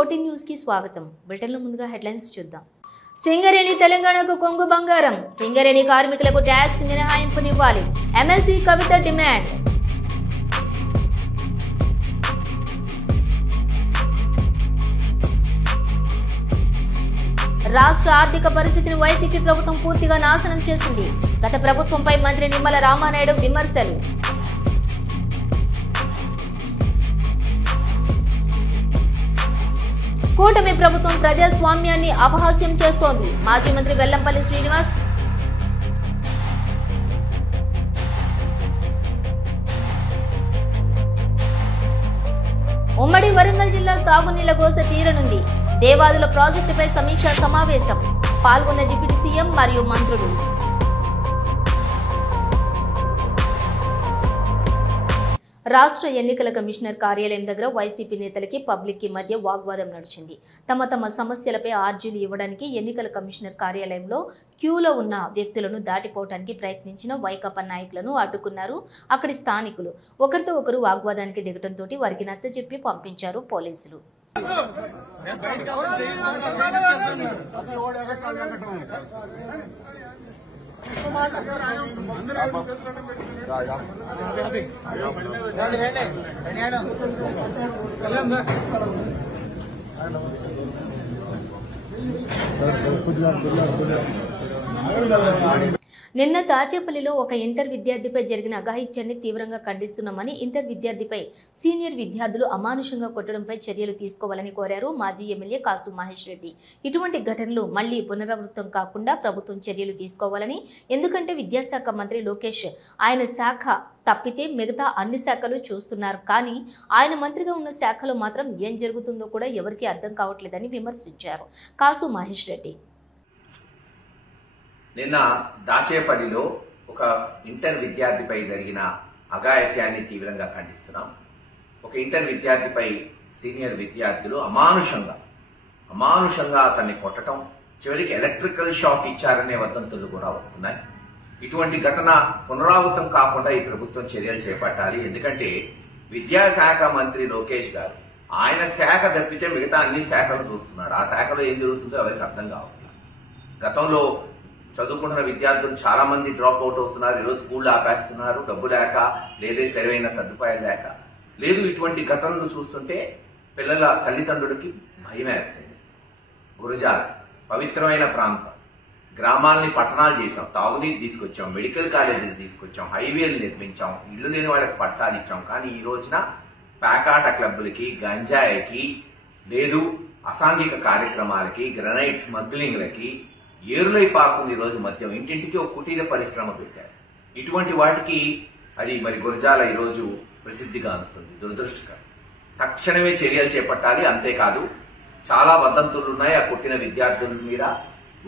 14 news కి స్వాగతం. Bulletin లో ముందుగా హెడ్లైన్స్ చూద్దాం. సింగరేణి తెలంగాణకు కొంగు బంగారం. సింగరేణి కార్మికులకు ట్యాక్స్ మినహాయింపునివ్వాలి. ఎమ్మెల్సీ కవిత డిమాండ్. రాష్ట్ర ఆర్థిక పరిస్థితిని వైసీపీ ప్రభుత్వం పూర్తిగా నాశనం చేసింది. గత ప్రభుత్వంపై మంత్రి నిమ్మల రామానాయుడు విమర్శలు. కూటమి ప్రభుత్వం ప్రజాస్వామ్యాన్ని అపహాస్యం చేస్తోంది. మాజీ మంత్రి వెల్లంపల్లి శ్రీనివాస్. ఉమ్మడి వరంగల్ జిల్లా సాగునీళ్ల గోస తీరనుంది. దేవాదుల ప్రాజెక్టుపై సమీక్షా సమావేశం. పాల్గొన్న డిప్యూటీ సీఎం మరియు మంత్రులు. రాష్ట్ర ఎన్నికల కమిషనర్ కార్యాలయం దగ్గర వైసీపీ నేతలకి పబ్లిక్ కి మధ్య వాగ్వాదం నడిచింది. తమ సమస్యలపై ఆర్జీలు ఇవ్వడానికి ఎన్నికల కమిషనర్ కార్యాలయంలో క్యూలో ఉన్న వ్యక్తులను దాటిపోవడానికి ప్రయత్నించిన వైకాపా నాయకులను అడ్డుకున్నారు అక్కడి స్థానికులు. ఒకరితో ఒకరు వాగ్వాదానికి దిగడంతో వారికి నచ్చజెప్పి పంపించారు పోలీసులు. నిన్న తాచేపల్లిలో ఒక ఇంటర్ విద్యార్థిపై జరిగిన అఘాయిత్యాన్ని తీవ్రంగా ఖండిస్తున్నామని, ఇంటర్ విద్యార్థిపై సీనియర్ విద్యార్థులు అమానుషంగా కొట్టడంపై చర్యలు తీసుకోవాలని కోరారు మాజీ ఎమ్మెల్యే కాసు మహేష్ రెడ్డి. ఇటువంటి ఘటనలు మళ్లీ పునరావృతం కాకుండా ప్రభుత్వం చర్యలు తీసుకోవాలని, ఎందుకంటే విద్యాశాఖ మంత్రి లోకేష్ ఆయన శాఖ తప్పితే మిగతా అన్ని శాఖలు చూస్తున్నారు, కానీ ఆయన మంత్రిగా ఉన్న శాఖలో మాత్రం ఏం జరుగుతుందో కూడా ఎవరికీ అర్థం కావట్లేదని విమర్శించారు కాసు మహేష్ రెడ్డి. నిన్న దాచేపల్లిలో ఒక ఇంటర్ విద్యార్థిపై జరిగిన అఘాయిత్యాన్ని తీవ్రంగా ఖండిస్తున్నాం. ఒక ఇంటర్ విద్యార్థిపై సీనియర్ విద్యార్థులు అమానుషంగా అతన్ని కొట్టడం, చివరికి ఎలక్ట్రికల్ షాక్ ఇచ్చారనే వదంతులు కూడా వస్తున్నాయి. ఇటువంటి ఘటన పునరావృతం కాకుండా ఈ ప్రభుత్వం చర్యలు చేపట్టాలి. ఎందుకంటే విద్యాశాఖ మంత్రి లోకేష్ గారు ఆయన శాఖ తప్పితే మిగతా అన్ని శాఖలు చూస్తున్నాడు. ఆ శాఖలో ఏం జరుగుతుందో ఎవరికి అర్థం కావట్లేదు. గతంలో చదువుకుంటున్న విద్యార్థులు చాలా మంది డ్రాప్ అవుట్ అవుతున్నారు. ఈరోజు స్కూళ్ళు ఆపేస్తున్నారు, డబ్బు లేక, లేదా సరైన సదుపాయాలు లేక. లేదు, ఇటువంటి ఘటనలు చూస్తుంటే పిల్లల తల్లిదండ్రులకి భయం వేస్తుంది. గురజాల పవిత్రమైన ప్రాంతం, గ్రామాలని పట్టణాలు చేశాం, తాగునీరు తీసుకొచ్చాం, మెడికల్ కాలేజీలు తీసుకొచ్చాం, హైవేలు నిర్మించాం, ఇల్లు లేని వాళ్ళకి పట్టాలు ఇచ్చాం. కానీ ఈ రోజున ప్యాకాట క్లబ్బులకి, గంజాయికి, లేదు అసాంఘిక కార్యక్రమాలకి, గ్రనైట్ స్మగ్లింగ్లకి ఏరులై పారుతుంది. ఈ రోజు మద్యం, ఇంటింటికి ఒక కుటీర పరిశ్రమ పెట్టారు. ఇటువంటి వాటికి అది మరి గురజాల ఈరోజు ప్రసిద్ధిగాంస్తుంది. దురదృష్టకరం. తక్షణమే చర్యలు చేపట్టాలి. అంతేకాదు, చాలా వదంతులు ఉన్నాయి ఆ కొట్టిన విద్యార్థుల మీద.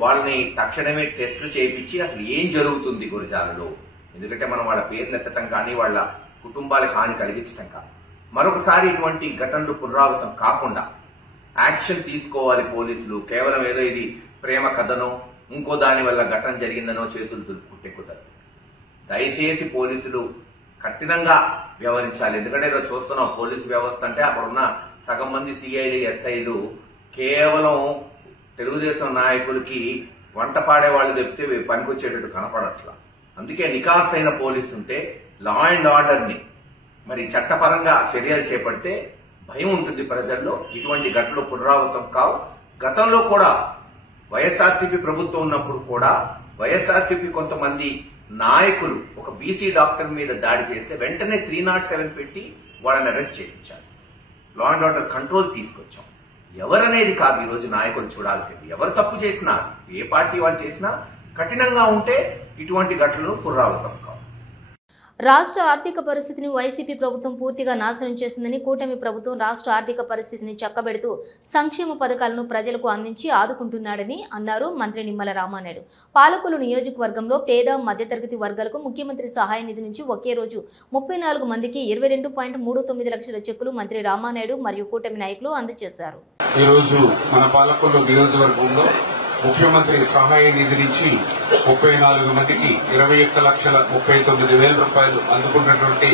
వాళ్ళని తక్షణమే టెస్టులు చేయించి అసలు ఏం జరుగుతుంది గురజాలలో, ఎందుకంటే మనం వాళ్ళ పేర్లు ఎత్తటం కానీ వాళ్ళ కుటుంబాలకు హాని కలిగించటం కాదు. మరొకసారి ఇటువంటి ఘటనలు పునరావృతం కాకుండా యాక్షన్ తీసుకోవాలి పోలీసులు. కేవలం ఏదో ఇది ప్రేమ కథనో ఇంకో దాని వల్ల ఘటన జరిగిందనో చేతులు దులుపుకుంటే కుదరదు. దయచేసి పోలీసులు కఠినంగా వ్యవహరించాలి. ఎందుకంటే ఈరోజు చూస్తున్నాం పోలీసు వ్యవస్థ అంటే అక్కడున్న సగం మంది సిఐలు, ఎస్ఐలు కేవలం తెలుగుదేశం నాయకులకి వంట పాడే వాళ్ళు చెప్తే పనికొచ్చేటట్టు కనపడట్లా. అందుకే నికాసైన పోలీసు ఉంటే లా అండ్ ఆర్డర్ ని మరి చట్టపరంగా చర్యలు చేపడితే భయం ఉంటుంది ప్రజల్లో. ఇటువంటి ఘటనలు పునరావృతం కావు. గతంలో కూడా వైఎస్ఆర్సీపీ ప్రభుత్వం ఉన్నప్పుడు కూడా వైఎస్ఆర్సీపీ కొంతమంది నాయకులు ఒక బీసీ డాక్టర్ మీద దాడి చేస్తే వెంటనే 307 పెట్టి వాళ్ళని అరెస్ట్ చేయించారు. లా అండ్ ఆర్డర్ కంట్రోల్ తీసుకొచ్చాం. ఎవరనేది కాదు ఈరోజు నాయకులు చూడాల్సింది. ఎవరు తప్పు చేసినా, ఏ పార్టీ వాళ్ళు చేసినా కఠినంగా ఉంటే ఇటువంటి ఘటనలు పునరావృతం కావు. రాష్ట్ర ఆర్థిక పరిస్థితిని వైసీపీ ప్రభుత్వం పూర్తిగా నాశనం చేసిందని, కూటమి ప్రభుత్వం రాష్ట్ర ఆర్థిక పరిస్థితిని చక్కబెడుతూ సంక్షేమ పథకాలను ప్రజలకు అందించి ఆదుకుంటున్నాడని అన్నారు మంత్రి నిమ్మల రామానాయుడు. పాలకొల్లు నియోజకవర్గంలో పేద మధ్యతరగతి వర్గాలకు ముఖ్యమంత్రి సహాయ నిధి నుంచి ఒకే రోజు 34 మందికి 22.39 లక్షల చెక్కులు మంత్రి రామానాయుడు మరియు కూటమి నాయకులు అందజేశారు. ఈ రోజు మన పాలకొల్లు నియోజకవర్గంలో ముఖ్యమంత్రి సహాయ నిధి నుంచి 34 మందికి 21,39,000 రూపాయలు అందుకున్నటువంటి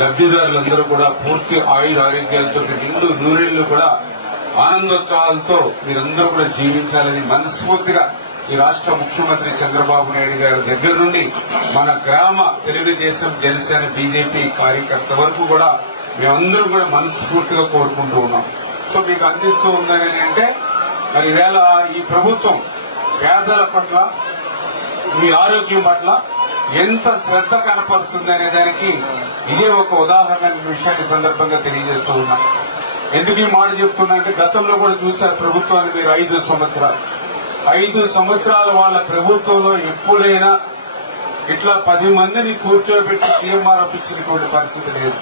లబ్ధిదారులందరూ కూడా పూర్తి ఆయుర ఆరోగ్యాలతో నిండు నూరేళ్లు కూడా ఆనందోత్సాహాలతో మీరందరూ కూడా జీవించాలని మనస్ఫూర్తిగా ఈ రాష్ట్ర ముఖ్యమంత్రి చంద్రబాబు నాయుడు గారి దగ్గర నుండి మన గ్రామ తెలుగుదేశం జనసేన బీజేపీ కార్యకర్త వరకు కూడా మేమందరం కూడా మనస్ఫూర్తిగా కోరుకుంటూ ఉన్నాం. సో మీకు అందిస్తూ ఉందని అంటే మరి వేళ ఈ ప్రభుత్వం పేదల పట్ల మీ ఆరోగ్యం పట్ల ఎంత శ్రద్ధ కనపరుస్తుంది అనే దానికి ఇదే ఒక ఉదాహరణ విషయాన్ని సందర్భంగా తెలియజేస్తూ ఉన్నాం. ఎందుకు ఈ మాట చెప్తున్నా అంటే గతంలో కూడా చూశారు ప్రభుత్వాన్ని మీరు 5 సంవత్సరాల వాళ్ళ ప్రభుత్వంలో ఎప్పుడైనా ఇట్లా 10 మందిని కూర్చోబెట్టి సీఎంఆర్ఎఫ్ ఇచ్చినటువంటి పరిస్థితి లేదు.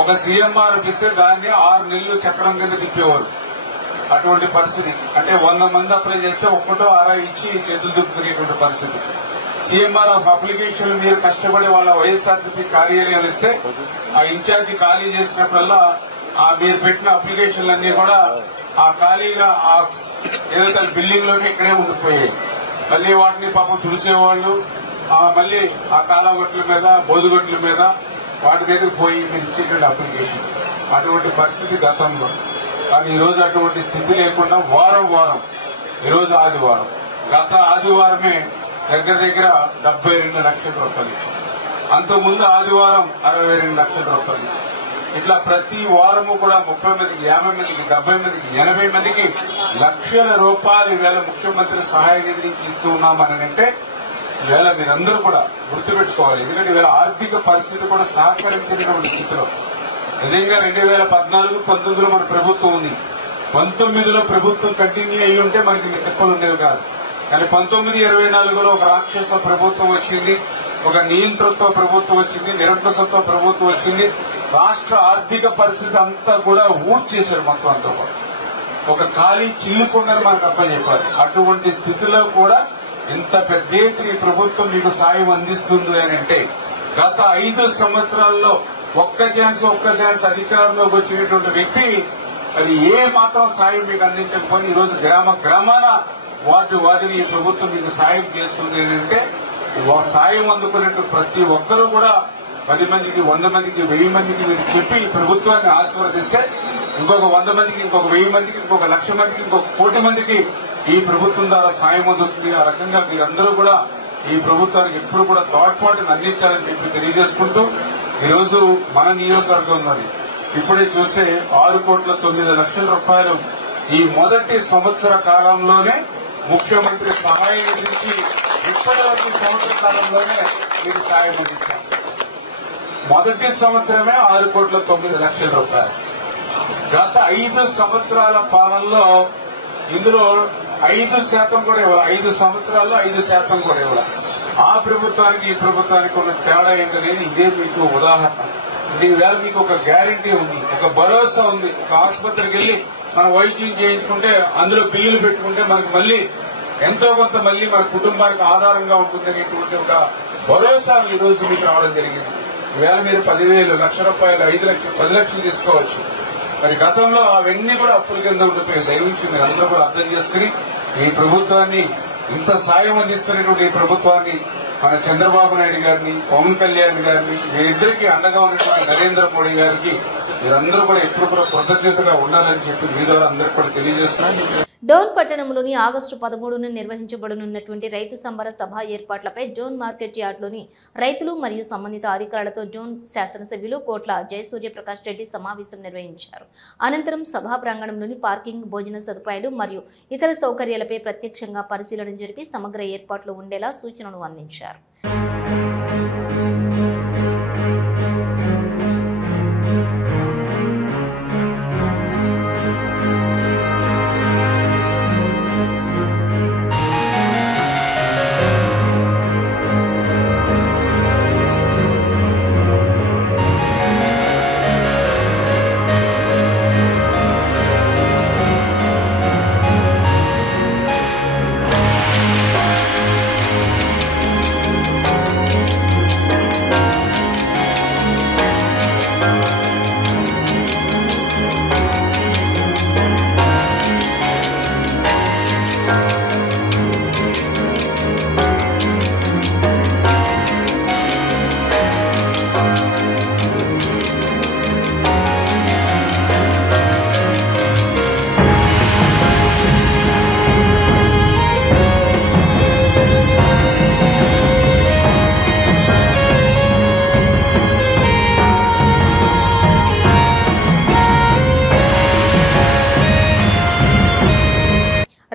ఒక సీఎంఆర్ఎఫ్ ఇస్తే దాన్ని 6 నెలలు చక్రం కింద తిప్పేవారు. అటువంటి పరిస్థితి అంటే 100 మంది అప్లై చేస్తే ఒక్కటో 6 ఇచ్చి చేతులు దుక్కునేటువంటి పరిస్థితి. సీఎంఆర్ఎఫ్ అప్లికేషన్ మీరు కష్టపడి వాళ్ళ వైఎస్ఆర్సీపీ కార్యాలయాలు ఇస్తే ఆ ఇన్ఛార్జి ఖాళీ చేసినప్పుడల్లా మీరు పెట్టిన అప్లికేషన్లన్నీ కూడా ఆ ఖాళీగా ఏదైతే బిల్డింగ్ లోనే ఇక్కడే ఉండిపోయాయి. మళ్ళీ వాటిని పాపం తుడిసేవాళ్ళు మళ్ళీ ఆ కాలగొట్ల మీద బోదుగొట్ల మీద వాటి మీద పోయి మీరు ఇచ్చేటువంటి అప్లికేషన్ అటువంటి పరిస్థితి గతంలో. కానీ ఈరోజు అటువంటి స్థితి లేకుండా వారం ఈరోజు ఆదివారం గత ఆదివారమే దగ్గర 72 లక్షల రూపాయలు ఇచ్చింది. అంతకుముందు ఆదివారం 62 లక్షల రూపాయలు ఇచ్చింది. ఇట్లా ప్రతి వారము కూడా 30 మందికి 50 మందికి 70 మందికి 80 మందికి లక్షల రూపాయలు ఈవేళ ముఖ్యమంత్రి సహాయ నిధి నుంచి ఇస్తూ ఉన్నామని అంటే ఈవేళ మీరందరూ కూడా గుర్తుపెట్టుకోవాలి. ఎందుకంటే ఈవేళ ఆర్థిక పరిస్థితి కూడా సహకరించినటువంటి స్థితిలో నిజంగా 2014-19లో మన ప్రభుత్వం ఉంది. 19లో ప్రభుత్వం కంటిన్యూ అయ్యి ఉంటే మనకి తిప్పలు ఉండేవి కాదు. కానీ 19-24లో ఒక రాక్షస ప్రభుత్వం వచ్చింది, ఒక నియంత్రణతో ప్రభుత్వం వచ్చింది, నిరంకుశతో ప్రభుత్వం వచ్చింది. రాష్ట్ర ఆర్థిక పరిస్థితి అంతా కూడా ఊడ్చేశారు మొత్తం అంతా కూడా. ఒక ఖాళీ చిల్లుకుందని మనకు అప్పచెప్పారు. అటువంటి స్థితిలో కూడా ఇంత పెద్ద ఎత్తున ఈ ప్రభుత్వం మీకు సాయం అందిస్తుంది అని అంటే గత 5 సంవత్సరాల్లో ఒక్క ఛాన్స్ అధికారంలోకి వచ్చినటువంటి వ్యక్తి అది ఏ మాత్రం సాయం మీకు అందించకపోయి ఈరోజు గ్రామాన వాటిని ఈ ప్రభుత్వం మీకు సాయం చేస్తుంది అంటే సాయం అందుకునేటువంటి ప్రతి ఒక్కరూ కూడా 10 మందికి 100 మందికి 1000 మందికి మీరు చెప్పి ఈ ప్రభుత్వాన్ని ఆశీర్వదిస్తే ఇంకొక 100 మందికి ఇంకొక 1000 మందికి ఇంకొక 1,00,000 మందికి ఇంకొక 1,00,00,000 మందికి ఈ ప్రభుత్వం ద్వారా సాయం అందుతుంది. ఆ రకంగా మీరందరూ కూడా ఈ ప్రభుత్వానికి ఎప్పుడు కూడా తోడ్పాటును అందించాలని చెప్పి తెలియజేసుకుంటూ ఈరోజు మన నియోజకవర్గం ఉన్నది ఇప్పుడే చూస్తే 6,9,00,00,000 రూపాయలు ఈ మొదటి సంవత్సర కాలంలోనే ముఖ్యమంత్రి సహాయ నిధి నుంచి ఇప్పటి వరకు సంవత్సర కాలంలోనే మీరు సాయం అందించారు. మొదటి సంవత్సరమే 6,9,00,000 రూపాయలు. గత 5 సంవత్సరాల పాలనలో ఇందులో 5% కూడా ఇవ్వాలి. 5 సంవత్సరాల్లో 5% కూడా ఇవ్వాలి. ఆ ప్రభుత్వానికి ఈ ప్రభుత్వానికి ఉన్న తేడా ఏంటనేది ఇదే మీకు ఉదాహరణ. ఈవేళ మీకు ఒక గ్యారంటీ ఉంది, ఒక భరోసా ఉంది. ఒక ఆసుపత్రికి వెళ్లి మనం వైద్యం చేయించుకుంటే అందులో బిల్లులు పెట్టుకుంటే మనకు మళ్ళీ ఎంతో కొంత మళ్ళీ మన కుటుంబానికి ఆధారంగా ఉంటుందనేటువంటి ఒక భరోసా ఈ రోజు మీకు రావడం జరిగింది. ఈవేళ మీరు 10,000, 1,00,000 రూపాయలు, 5 లక్షలు, 10 లక్షలు తీసుకోవచ్చు. మరి గతంలో అవన్నీ కూడా అప్పుల కింద ఉండిపోయి దయవించి మీరు అందరూ కూడా అర్థం చేసుకుని ఈ ప్రభుత్వాన్ని ఇంత సాయం అందిస్తున్నటువంటి ఈ ప్రభుత్వాన్ని మన చంద్రబాబు నాయుడు గారిని, పవన్ కళ్యాణ్ గారిని, వీరిద్దరికీ అండగా ఉన్నటువంటి నరేంద్ర మోడీ గారికి మీరందరూ కూడా ఎప్పుడు కూడా కృతజ్ఞతగా ఉండాలని చెప్పి మీ ద్వారా అందరికీ కూడా తెలియజేస్తున్నాను. డోన్ పట్టణంలోని ఆగస్టు 13న నిర్వహించబడనున్నటువంటి రైతు సంబర సభ ఏర్పాట్లపై డోన్ మార్కెట్ యార్డ్లోని రైతులు మరియు సంబంధిత అధికారులతో డోన్ శాసనసభ్యులు కోట్ల జయసూర్యప్రకాష్ రెడ్డి సమావేశం నిర్వహించారు. అనంతరం సభా ప్రాంగణంలోని పార్కింగ్, భోజన సదుపాయాలు మరియు ఇతర సౌకర్యాలపై ప్రత్యక్షంగా పరిశీలన జరిపి సమగ్ర ఏర్పాట్లు ఉండేలా సూచనలు అందించారు.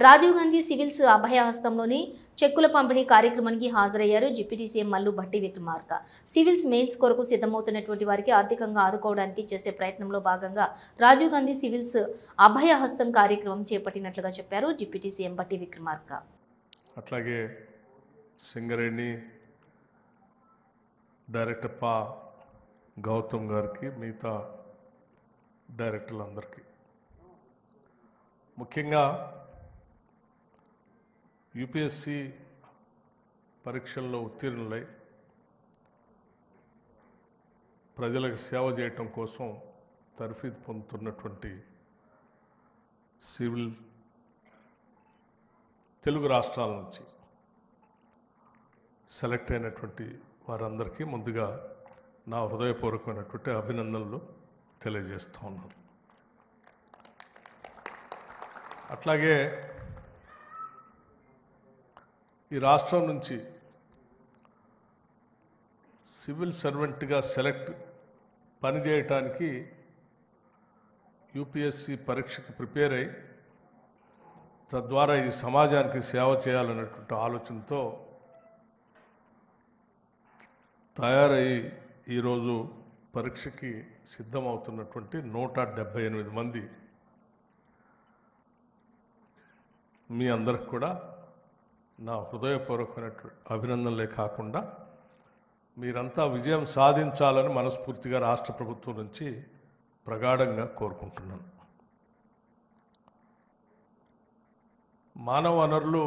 రాజీవ్ గాంధీ సివిల్స్ అభయహస్తంలోని చెక్కుల పంపిణీ కార్యక్రమానికి హాజరయ్యారు deputy CM Mallu Bhatti Vikramarka. Civils mains కొరకు సిద్ధమవుతున్నటువంటి వారికి ఆర్థికంగా ఆదుకోవడానికి చేసే ప్రయత్నంలో భాగంగా రాజీవ్ గాంధీ సివిల్స్ అభయహస్తం కార్యక్రమం చేపట్టినట్లుగా చెప్పారు డిప్యూటీ సీఎం భట్టి విక్రమార్క. అట్లాగే సింగరేణి డైరెక్టర్ పా గౌతమ్ గారికి, మిగతా డైరెక్టర్లందరికీ, ముఖ్యంగా యూపీఎస్సీ పరీక్షల్లో ఉత్తీర్ణులై ప్రజలకు సేవ చేయటం కోసం తర్ఫీదు పొందుతున్నటువంటి సివిల్ తెలుగు రాష్ట్రాల నుంచి సెలెక్ట్ అయినటువంటి వారందరికీ ముందుగా నా హృదయపూర్వకమైనటువంటి అభినందనలు తెలియజేస్తూ ఉన్నాను. అట్లాగే ఈ రాష్ట్రం నుంచి సివిల్ సర్వెంట్గా సెలెక్ట్ పనిచేయటానికి యూపీఎస్సీ పరీక్షకు ప్రిపేర్ అయి తద్వారా ఈ సమాజానికి సేవ చేయాలనేటువంటి ఆలోచనతో తయారయ్యి ఈరోజు పరీక్షకి సిద్ధమవుతున్నటువంటి 178 మంది మీ అందరికి కూడా నా హృదయపూర్వకమైనటువంటి అభినందనలే కాకుండా మీరంతా విజయం సాధించాలని మనస్ఫూర్తిగా రాష్ట్ర ప్రభుత్వం నుంచి ప్రగాఢంగా కోరుకుంటున్నాను. మానవ వనరులు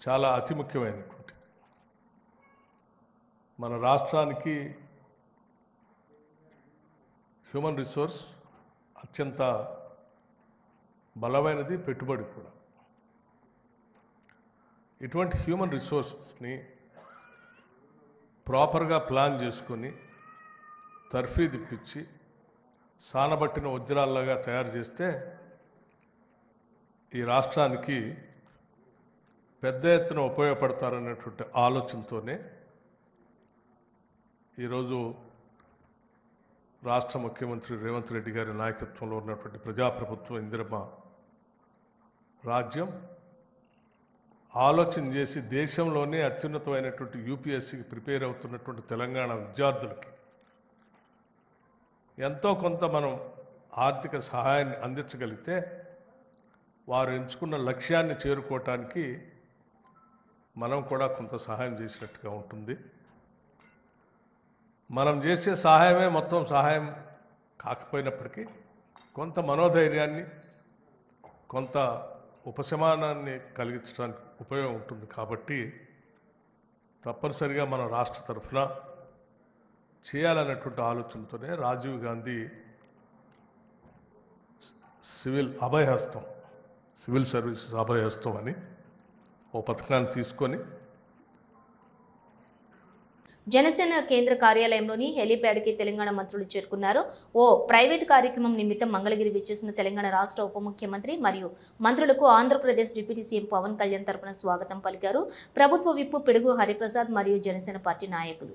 చాలా అతి ముఖ్యమైనటువంటి మన రాష్ట్రానికి హ్యూమన్ రిసోర్స్ అత్యంత బలమైనది, పెట్టుబడి కూడా. ఇటువంటి హ్యూమన్ రిసోర్స్ని ప్రాపర్గా ప్లాన్ చేసుకొని తర్ఫీదు ఇప్పించి సానబట్టిన వజ్రాల్లాగా తయారు చేస్తే ఈ రాష్ట్రానికి పెద్ద ఎత్తున ఉపయోగపడతారనేటువంటి ఆలోచనతోనే ఈరోజు రాష్ట్ర ముఖ్యమంత్రి రేవంత్ రెడ్డి గారి నాయకత్వంలో ఉన్నటువంటి ప్రజాప్రభుత్వం ఇందిరమ్మ రాజ్యం ఆలోచన చేసి దేశంలోనే అత్యున్నతమైనటువంటి యూపీఎస్సీకి ప్రిపేర్ అవుతున్నటువంటి తెలంగాణ విద్యార్థులకి ఎంతో కొంత మనం ఆర్థిక సహాయాన్ని అందించగలిగితే వారు ఎంచుకున్న లక్ష్యాన్ని చేరుకోవటానికి మనం కూడా కొంత సహాయం చేసినట్టుగా ఉంటుంది. మనం చేసే సహాయమే మొత్తం సహాయం కాకపోయినప్పటికీ కొంత మనోధైర్యాన్ని, కొంత ఉపశమనాన్ని కలిగించడానికి ఉపయోగం ఉంటుంది. కాబట్టి తప్పనిసరిగా మన రాష్ట్ర తరఫున చేయాలన్నటువంటి ఆలోచనతోనే Rajiv Gandhi civil Abhayahastam, civil services Abhayahastam అని ఓ పథకాన్ని తీసుకొని జనసేన కేంద్ర కార్యాలయంలోని హెలీప్యాడ్కి తెలంగాణ మంత్రులు చేరుకున్నారు. ఓ ప్రైవేట్ కార్యక్రమం నిమిత్తం మంగళగిరి విచ్చేసిన తెలంగాణ రాష్ట్ర ఉప ముఖ్యమంత్రి మరియు మంత్రులకు ఆంధ్రప్రదేశ్ డిప్యూటీ సీఎం పవన్ కళ్యాణ్ తరపున స్వాగతం పలికారు ప్రభుత్వ విప్పు పిడుగు హరిప్రసాద్ మరియు జనసేన పార్టీ నాయకులు.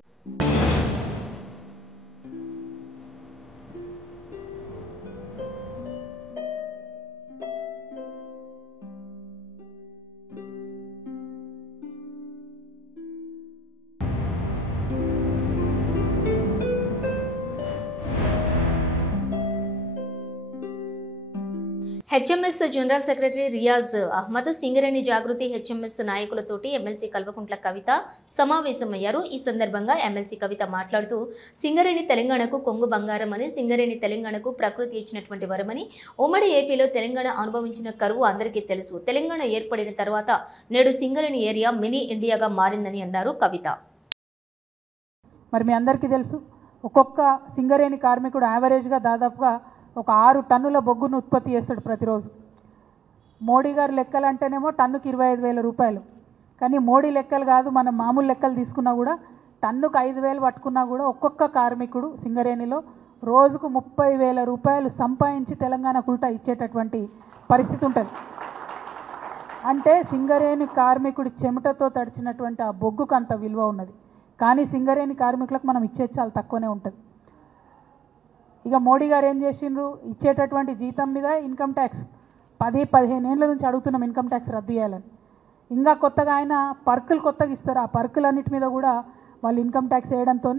HMS general secretary Riyaz Ahmed, Singareni Jagruthi HMS నాయకులతోటి ఎమ్మెల్సీ కల్వకుంట్ల కవిత సమావేశమయ్యారు. ఈ సందర్భంగా ఎమ్మెల్సీ కవిత మాట్లాడుతూ సింగరేణి తెలంగాణకు కొంగు బంగారం అని, సింగరేణి తెలంగాణకు ప్రకృతి ఇచ్చినటువంటి వరమని, ఉమ్మడి ఏపీలో తెలంగాణ అనుభవించిన కరువు అందరికీ తెలుసు. తెలంగాణ ఏర్పడిన తర్వాత నేడు సింగరేణి ఏరియా మినీ ఇండియాగా మారిందని అన్నారు కవిత. మరి మీ అందరికీ తెలుసు, ఒక్కొక్క సింగరేణి కార్మికుడు యావరేజ్గా దాదాపుగా ఒక 6 టన్నుల బొగ్గును ఉత్పత్తి చేస్తాడు ప్రతిరోజు. మోడీ గారి లెక్కలు అంటేనేమో టన్నుకు 25,000 రూపాయలు. కానీ మోడీ లెక్కలు కాదు, మనం మామూలు లెక్కలు తీసుకున్నా కూడా టన్నుకు 5,000 పట్టుకున్నా కూడా ఒక్కొక్క కార్మికుడు సింగరేణిలో రోజుకు 30,000 రూపాయలు సంపాదించి తెలంగాణకు ఉల్టా ఇచ్చేటటువంటి పరిస్థితి ఉంటుంది. అంటే సింగరేణి కార్మికుడి చెమటతో తడిచినటువంటి ఆ బొగ్గుకు అంత విలువ ఉన్నది. కానీ సింగరేణి కార్మికులకు మనం ఇచ్చేది చాలా తక్కువనే ఉంటుంది. ఇక మోడీ గారు ఏం చేసిండ్రు, ఇచ్చేటటువంటి జీతం మీద ఇన్కమ్ ట్యాక్స్ 10-15 ఏళ్ళ నుంచి అడుగుతున్నాం ఇన్కమ్ ట్యాక్స్ రద్దు చేయాలని. ఇంకా కొత్తగా ఆయన పర్కులు కొత్తగా ఇస్తారు. ఆ పర్కులన్నిటి మీద కూడా వాళ్ళు ఇన్కమ్ ట్యాక్స్ వేయడంతో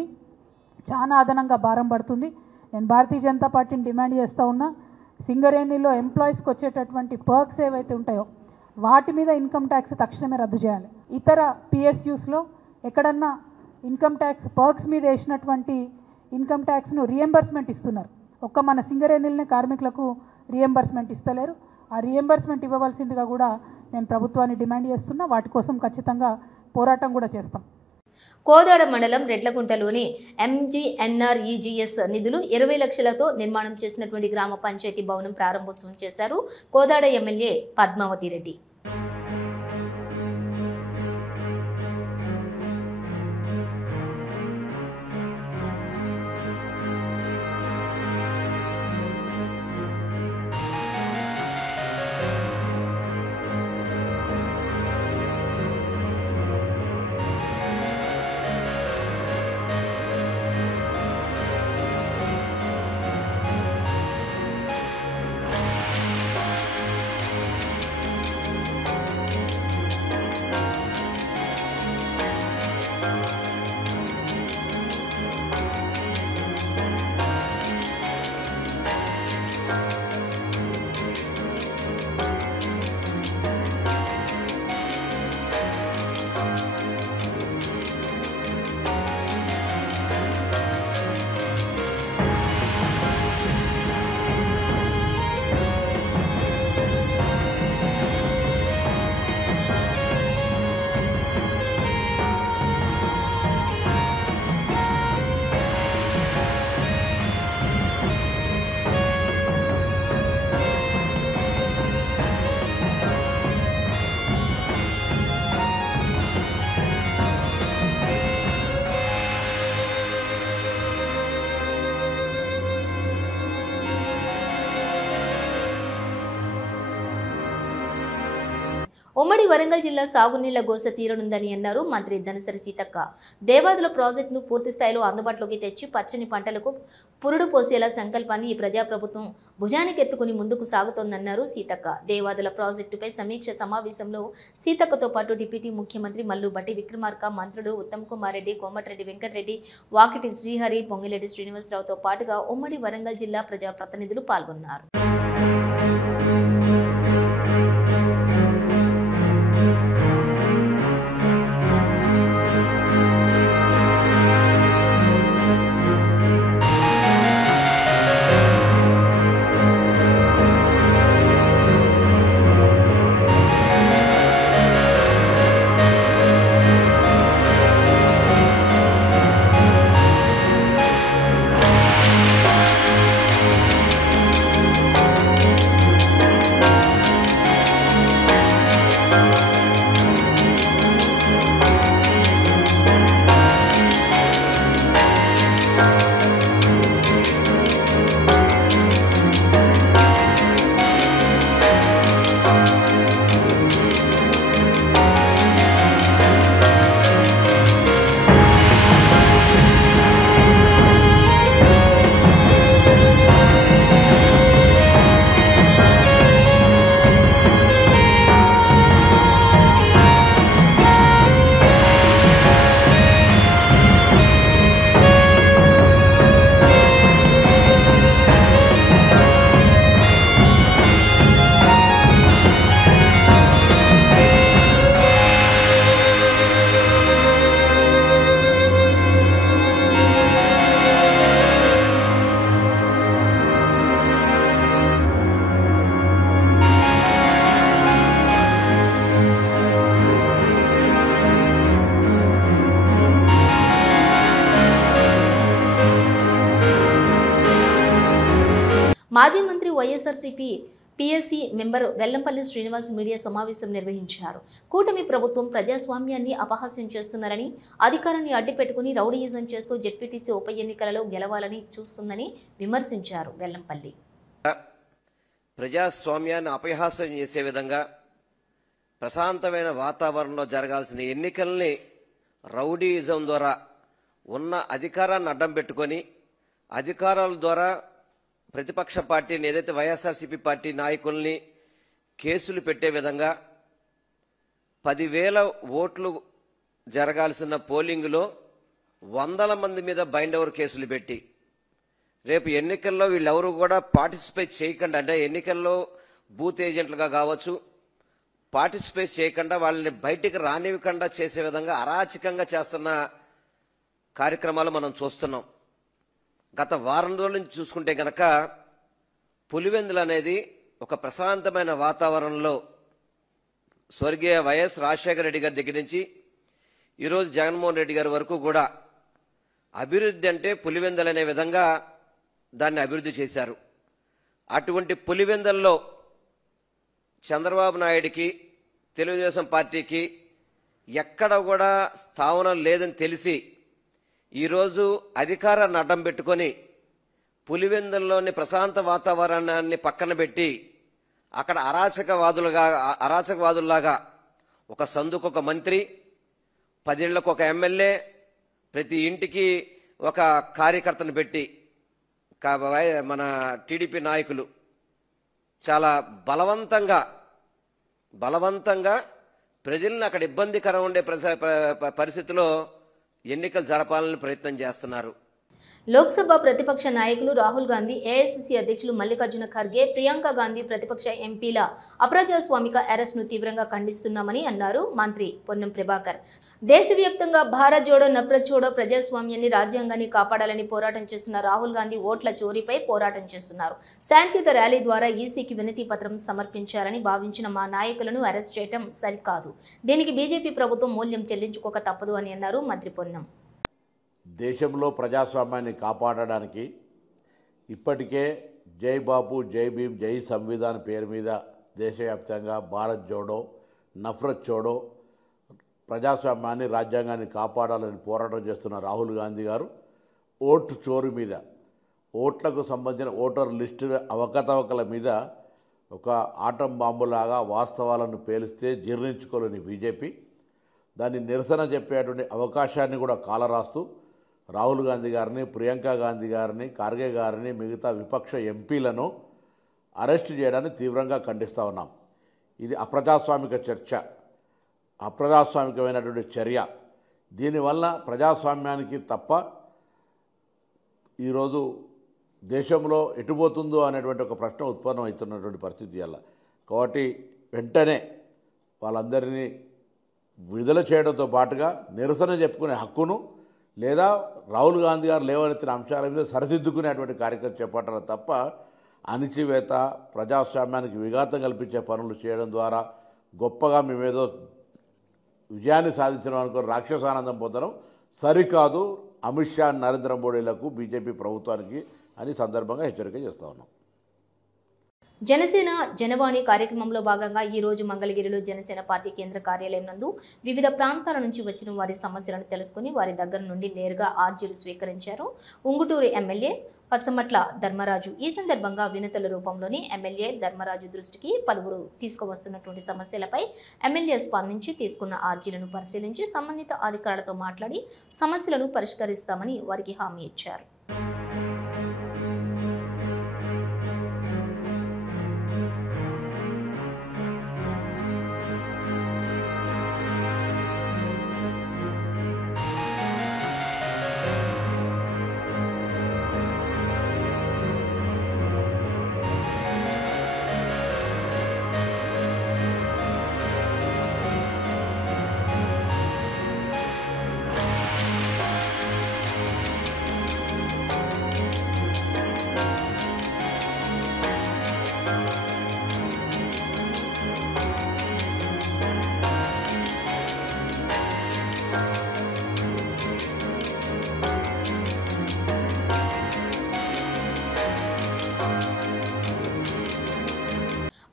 చాలా అదనంగా భారం పడుతుంది. నేను భారతీయ జనతా పార్టీని డిమాండ్ చేస్తూ ఉన్నా, సింగరేణిలో ఎంప్లాయీస్కి వచ్చేటటువంటి పర్క్స్ ఏవైతే ఉంటాయో వాటి మీద ఇన్కమ్ ట్యాక్స్ తక్షణమే రద్దు చేయాలి. ఇతర పిఎస్యూస్లో ఎక్కడన్నా ఇన్కమ్ ట్యాక్స్ పర్క్స్ మీద వేసినటువంటి ఇన్కమ్ ట్యాక్స్ను రియంబర్స్మెంట్ ఇస్తున్నారు. ఒక్క మన సింగరేణిలనే కార్మికులకు రియంబర్స్మెంట్ ఇస్తలేరు. ఆ రియంబర్స్మెంట్ ఇవ్వవలసిందిగా కూడా నేను ప్రభుత్వాన్ని డిమాండ్ చేస్తున్నా. వాటి కోసం ఖచ్చితంగా పోరాటం కూడా చేస్తాం. కోదాడ మండలం రెడ్లగుంటలోని ఎంజీఎన్ఆర్ఈజీఎస్ నిధులు 20 లక్షలతో నిర్మాణం చేసినటువంటి గ్రామ పంచాయతీ భవనం ప్రారంభోత్సవం చేశారు కోదాడ ఎమ్మెల్యే పద్మావతి రెడ్డి. ఉమ్మడి వరంగల్ జిల్లా సాగునీళ్ల గోస తీరనుందని అన్నారు మంత్రి ధనసరి సీతక్క. దేవాదుల ప్రాజెక్టును పూర్తి స్థాయిలో అందుబాటులోకి తెచ్చి పచ్చని పంటలకు పురుడు పోసేలా సంకల్పాన్ని ఈ ప్రజాప్రభుత్వం భుజానికెత్తుకుని ముందుకు సాగుతోందన్నారు సీతక్క. దేవాదుల ప్రాజెక్టుపై సమీక్ష సమావేశంలో సీతక్కతో పాటు డిప్యూటీ ముఖ్యమంత్రి మల్లు బట్టి విక్రమార్క, మంత్రులు ఉత్తమ్ కుమార్ రెడ్డి, కోమటిరెడ్డి వెంకటరెడ్డి, వాకిటి శ్రీహరి, పొంగిరెడ్డి శ్రీనివాసరావుతో పాటుగా ఉమ్మడి వరంగల్ జిల్లా ప్రజాప్రతినిధులు పాల్గొన్నారు. మాజీ మంత్రి YSRCP PSC member Vellampalli Srinivas media సమావేశం నిర్వహించారు. కూటమి ప్రభుత్వం ప్రజాస్వామ్యాన్ని అపహాస్యం చేస్తున్నారని, అధికారాన్ని అడ్డుపెట్టుకుని రౌడీయిజం చేస్తూ జెడ్పీటీసీ ఉప ఎన్నికలలో గెలవాలని చూస్తుందని విమర్శించారు. వెల్లంపల్లి ప్రజాస్వామ్యాన్ని అపహాస్యం చేసే విధంగా ప్రశాంతమైన వాతావరణంలో జరగాల్సిన ఎన్నికల్ని రౌడీయిజం ద్వారా ఉన్న అధికారాన్ని అడ్డం పెట్టుకొని అధికారాల ద్వారా ప్రతిపక్ష పార్టీని ఏదైతే వైఎస్ఆర్సీపీ పార్టీ నాయకుల్ని కేసులు పెట్టే విధంగా 10,000 ఓట్లు జరగాల్సిన పోలింగ్లో 100 మంది మీద బైండ్ ఓవర్ కేసులు పెట్టి రేపు ఎన్నికల్లో వీళ్ళెవరూ కూడా పార్టిసిపేట్ చేయకుండా, అంటే ఎన్నికల్లో బూత్ ఏజెంట్లుగా కావచ్చు, పార్టిసిపేట్ చేయకుండా వాళ్ళని బయటికి రానివ్వకుండా చేసే విధంగా అరాచకంగా చేస్తున్న కార్యక్రమాలు మనం చూస్తున్నాం. గత వారం రోజుల నుంచి చూసుకుంటే గనక పులివెందులు అనేది ఒక ప్రశాంతమైన వాతావరణంలో స్వర్గీయ వైఎస్ రాజశేఖర రెడ్డి గారి దగ్గర నుంచి ఈరోజు జగన్మోహన్ రెడ్డి గారి వరకు కూడా అభివృద్ధి అంటే పులివెందులు అనే విధంగా దాన్ని అభివృద్ధి చేశారు. అటువంటి పులివెందుల్లో చంద్రబాబు నాయుడికి, తెలుగుదేశం పార్టీకి ఎక్కడ కూడా స్థావరం లేదని తెలిసి ఈరోజు అధికారాన్ని అడ్డం పెట్టుకొని పులివెందుల్లోని ప్రశాంత వాతావరణాన్ని పక్కన పెట్టి అక్కడ అరాచకవాదుల్లాగా ఒక సందుకు ఒక మంత్రి, 10 ఇళ్లకు ఒక ఎమ్మెల్యే, ప్రతి ఇంటికి ఒక కార్యకర్తను పెట్టి మన టీడీపీ నాయకులు చాలా బలవంతంగా ప్రజలను అక్కడ ఇబ్బందికరం ఉండే పరిస్థితిలో ఎన్నికలు జరపాలని ప్రయత్నం చేస్తున్నారు. లోక్సభ ప్రతిపక్ష నాయకులు రాహుల్ గాంధీ, ఏఐసీసీ అధ్యక్షులు మల్లికార్జున ఖర్గే, ప్రియాంక గాంధీ ప్రతిపక్ష ఎంపీల అప్రజాస్వామిక అరెస్ట్ను తీవ్రంగా ఖండిస్తున్నామని అన్నారు మంత్రి పొన్నం ప్రభాకర్. దేశవ్యాప్తంగా భారత్ జోడో నఫరత్ ఛోడో ప్రజాస్వామ్యాన్ని, రాజ్యాంగాన్ని కాపాడాలని పోరాటం చేస్తున్న రాహుల్ గాంధీ ఓట్ల చోరీపై పోరాటం చేస్తున్నారు. శాంతియుత ర్యాలీ ద్వారా ఈసీకి వినతి పత్రం సమర్పించాలని భావించిన మా నాయకులను అరెస్ట్ చేయడం సరికాదు. దీనికి బీజేపీ ప్రభుత్వం మూల్యం చెల్లించుకోక తప్పదు అని అన్నారు మంత్రి పొన్నం. దేశంలో ప్రజాస్వామ్యాన్ని కాపాడడానికి ఇప్పటికే జై బాపు, జై భీమ్, జై సంవిధాన్ పేరు మీద దేశవ్యాప్తంగా భారత్ జోడో నఫరత్ చోడో ప్రజాస్వామ్యాన్ని, రాజ్యాంగాన్ని కాపాడాలని పోరాటం చేస్తున్న రాహుల్ గాంధీ గారు ఓటు చోరీ మీద, ఓట్లకు సంబంధించిన ఓటర్ లిస్టు అవకతవకల మీద ఒక ఆటం బాంబులాగా వాస్తవాలను పేలిస్తే జీర్ణించుకోలేని బీజేపీ దాన్ని నిరసన చెప్పేటువంటి అవకాశాన్ని కూడా కాలరాస్తూ రాహుల్ గాంధీ గారిని, ప్రియాంక గాంధీ గారిని, ఖార్గే గారిని, మిగతా విపక్ష ఎంపీలను అరెస్ట్ చేయడాన్ని తీవ్రంగా ఖండిస్తూ ఉన్నాం. ఇది అప్రజాస్వామికమైనటువంటి చర్య. దీనివల్ల ప్రజాస్వామ్యానికి తప్ప ఈరోజు దేశంలో ఎటుపోతుందో అనేటువంటి ఒక ప్రశ్న ఉత్పన్నం అవుతున్నటువంటి పరిస్థితి వల్ల. కాబట్టి వెంటనే వాళ్ళందరినీ విడుదల చేయడంతో పాటుగా నిరసన చెప్పుకునే హక్కును, లేదా రాహుల్ గాంధీ గారు లేవనెత్తిన అంశాల మీద సరిదిద్దుకునేటువంటి కార్యక్రమం చేపట్టాలి తప్ప అణిచివేత, ప్రజాస్వామ్యానికి విఘాతం కల్పించే పనులు చేయడం ద్వారా గొప్పగా మేమేదో విజయాన్ని సాధించడం అనుకుని రాక్షసానందం పొందడం సరికాదు అమిత్ షా, నరేంద్ర మోడీలకు, బీజేపీ ప్రభుత్వానికి అని సందర్భంగా హెచ్చరిక చేస్తా ఉన్నాం. జనసేన జనవాణి కార్యక్రమంలో భాగంగా ఈ రోజు మంగళగిరిలో జనసేన పార్టీ కేంద్ర కార్యాలయం నందు వివిధ ప్రాంతాల నుంచి వచ్చిన వారి సమస్యలను తెలుసుకుని వారి దగ్గర నుండి నేరుగా ఆర్జీలు స్వీకరించారు ఉంగుటూరు ఎమ్మెల్యే పచ్చమట్ల ధర్మరాజు. ఈ సందర్భంగా వినతుల రూపంలోని ఎమ్మెల్యే ధర్మరాజు దృష్టికి పలువురు తీసుకువస్తున్నటువంటి సమస్యలపై ఎమ్మెల్యే స్పందించి తీసుకున్న ఆర్జీలను పరిశీలించి సంబంధిత అధికారులతో మాట్లాడి సమస్యలను పరిష్కరిస్తామని వారికి హామీ ఇచ్చారు.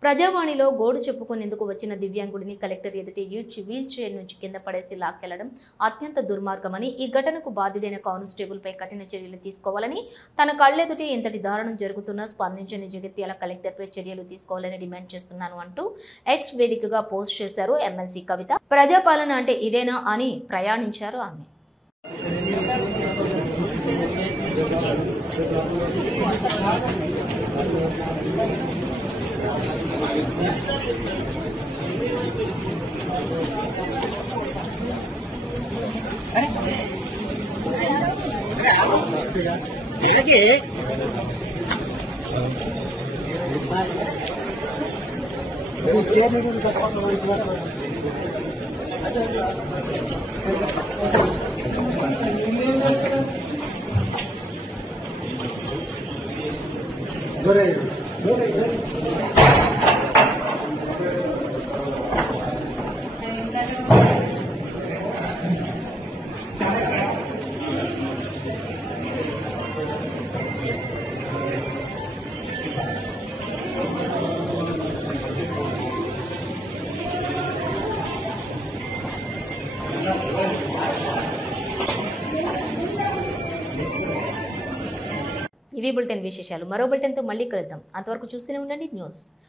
ప్రజావాణిలో గోడు చెప్పుకునేందుకు వచ్చిన దివ్యాంగుడిని కలెక్టర్ ఎదుటి వీల్ చైర్ నుంచి కింద పడేసి లాక్కెళ్లడం అత్యంత దుర్మార్గమని, ఈ ఘటనకు బాధ్యుడైన కానిస్టేబుల్పై కఠిన చర్యలు తీసుకోవాలని, తన కళ్లెదుటి ఇంతటి దారుణం జరుగుతున్నా స్పందించని జగిత్యాల కలెక్టర్పై చర్యలు తీసుకోవాలని డిమాండ్ చేస్తున్నాను అంటూ ఎక్స్ వేదికగా పోస్ట్ చేశారు ఎమ్మెల్సీ కవిత. ప్రజాపాలన అంటే ఇదేనా అని ప్రయాణించారు ఆమె. ఇవి బులెటిన్ విశేషాలు. మరో బులెటిన్తో మళ్ళీ కలుద్దాం. అంతవరకు చూస్తూనే ఉండండి న్యూస్.